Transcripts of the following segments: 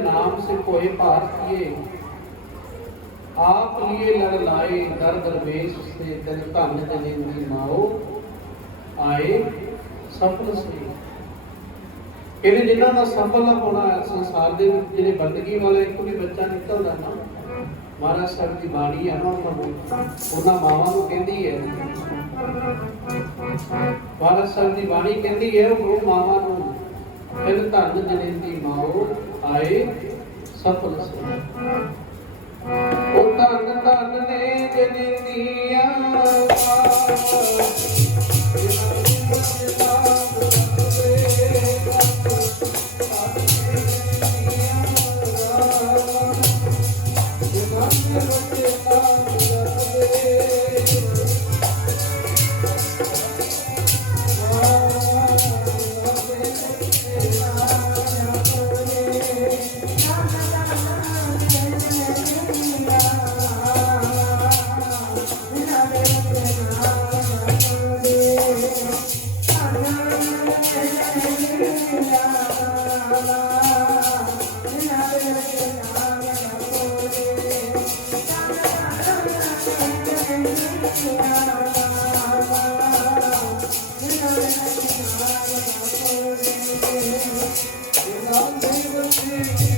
नाम से कोई भारतीय आप लिए लड़ लाए दर दरवेश से दिल धन जनेंद्री माओ ਆਏ ਸਫਲ ਸੀ ਇਹਨੇ ਜਿਨ੍ਹਾਂ ਦਾ ਸਫਲ ਹੋਣਾ ਹੈ ਸੰਸਾਰ ਦੇ ਵਿੱਚ ਜਿਹੜੇ ਬੰਦਗੀ ਵਾਲਾ ਇੱਕ ਵੀ ਬੱਚਾ ਨਿਕਲਦਾ ਨਾ ਮਹਾਰਾਜ ਸਾਹਿਬ ਦੀ ਬਾਣੀ ਹੈ ਨਾ ਉਹਨਾਂ ਨੂੰ ਉਹਨਾਂ ਮਾਵਾਂ ਨੂੰ ਕਹਿੰਦੀ ਹੈ ਮਹਾਰਾਜ ਸਾਹਿਬ ਦੀ ਬਾਣੀ ਕਹਿੰਦੀ ਹੈ ਉਹ ਮਾਵਾਂ ਨੂੰ ਫਿਰ ਧੰਨ ਜਨੇਂਦੀ ਮਾਓ ਆਏ ਸਫਲ ਸੀ ਉਹ ਧੰਨ ਧੰਨ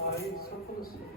ਆਏ ਸਫਲ ਸੀ